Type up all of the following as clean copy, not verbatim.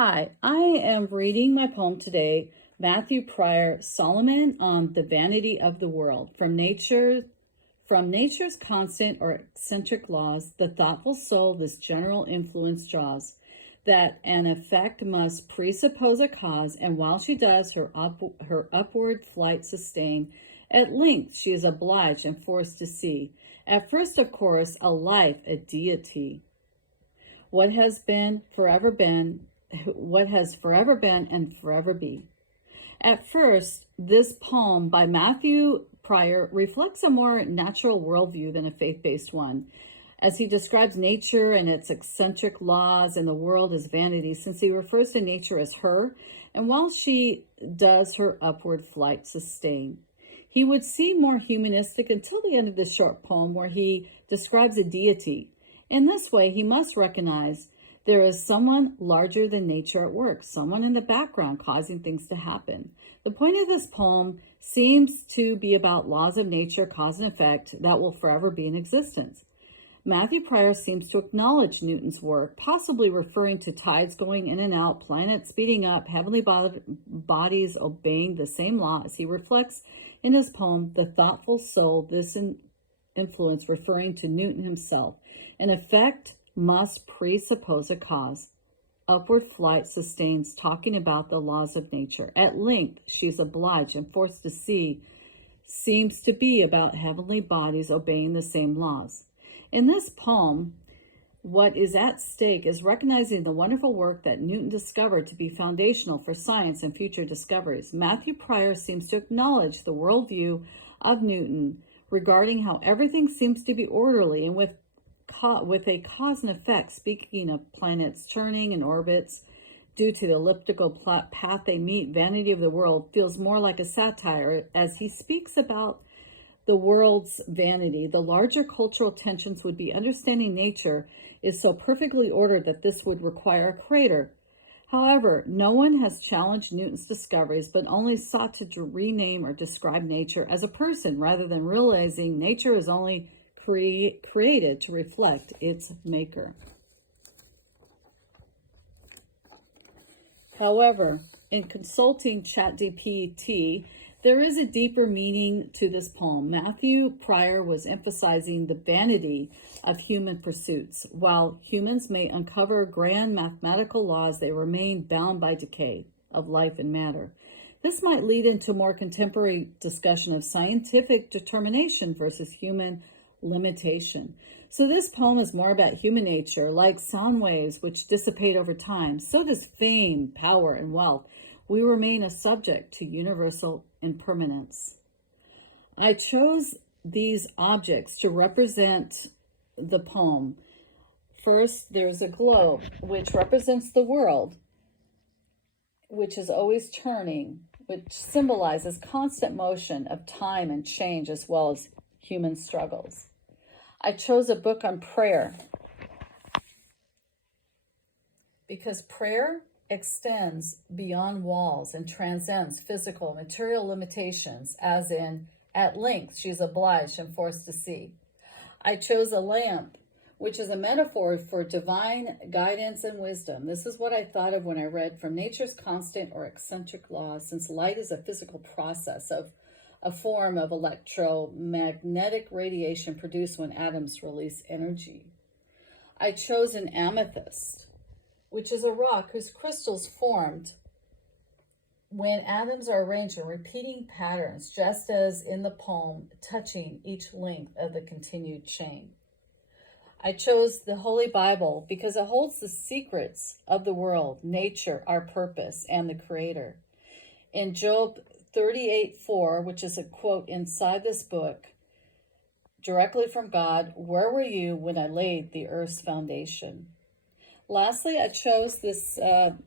Hi, I am reading my poem today, Matthew Prior, Solomon on the Vanity of the World. From nature's constant or eccentric laws, the thoughtful soul this general influence draws, that an effect must presuppose a cause, and while she does her upward flight sustain, at length she is obliged and forced to see, at first, of course, a life, a deity. What has forever been and forever be. At first, this poem by Matthew Prior reflects a more natural worldview than a faith-based one, as he describes nature and its eccentric laws and the world as vanity, since he refers to nature as her, and while she does her upward flight sustain. He would seem more humanistic until the end of this short poem, where he describes a deity. In this way, he must recognize there is someone larger than nature at work, someone in the background causing things to happen. The point of this poem seems to be about laws of nature, cause and effect, that will forever be in existence. Matthew Prior seems to acknowledge Newton's work, possibly referring to tides going in and out, planets speeding up, heavenly bodies obeying the same law, as he reflects in his poem, The Thoughtful Soul, this influence referring to Newton himself. An effect must presuppose a cause. Upward flight sustains, talking about the laws of nature. At length, she is obliged and forced to see, seems to be about heavenly bodies obeying the same laws. In this poem, what is at stake is recognizing the wonderful work that Newton discovered to be foundational for science and future discoveries. Matthew Prior seems to acknowledge the worldview of Newton regarding how everything seems to be orderly and with a cause and effect, speaking of planets turning in orbits due to the elliptical path they meet. Vanity of the World feels more like a satire, as he speaks about the world's vanity. The larger cultural tensions would be understanding nature is so perfectly ordered that this would require a creator. However, no one has challenged Newton's discoveries, but only sought to rename or describe nature as a person, rather than realizing nature is only created to reflect its maker. However, in consulting ChatGPT, there is a deeper meaning to this poem. Matthew Prior was emphasizing the vanity of human pursuits. While humans may uncover grand mathematical laws, they remain bound by decay of life and matter. This might lead into more contemporary discussion of scientific determination versus human limitation. So this poem is more about human nature. Like sound waves which dissipate over time, so does fame, power, and wealth. We remain a subject to universal impermanence. I chose these objects to represent the poem. First, there's a globe, which represents the world, which is always turning, which symbolizes constant motion of time and change, as well as human struggles. I chose a book on prayer because prayer extends beyond walls and transcends physical, material limitations, as in, at length, she is obliged and forced to see. I chose a lamp, which is a metaphor for divine guidance and wisdom. This is what I thought of when I read From Nature's Constant or Eccentric Laws, since light is a physical process of a form of electromagnetic radiation produced when atoms release energy. I chose an amethyst, which is a rock whose crystals formed when atoms are arranged in repeating patterns, just as in the poem, touching each length of the continued chain. I chose the Holy Bible because it holds the secrets of the world, nature, our purpose, and the Creator. In Job 38:4, which is a quote inside this book, directly from God, "Where were you when I laid the earth's foundation?" Lastly, I chose this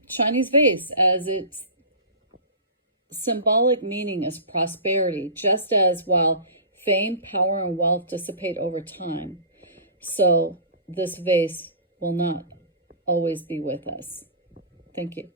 Chinese vase, as its symbolic meaning is prosperity, just as while fame, power, and wealth dissipate over time, so this vase will not always be with us. Thank you.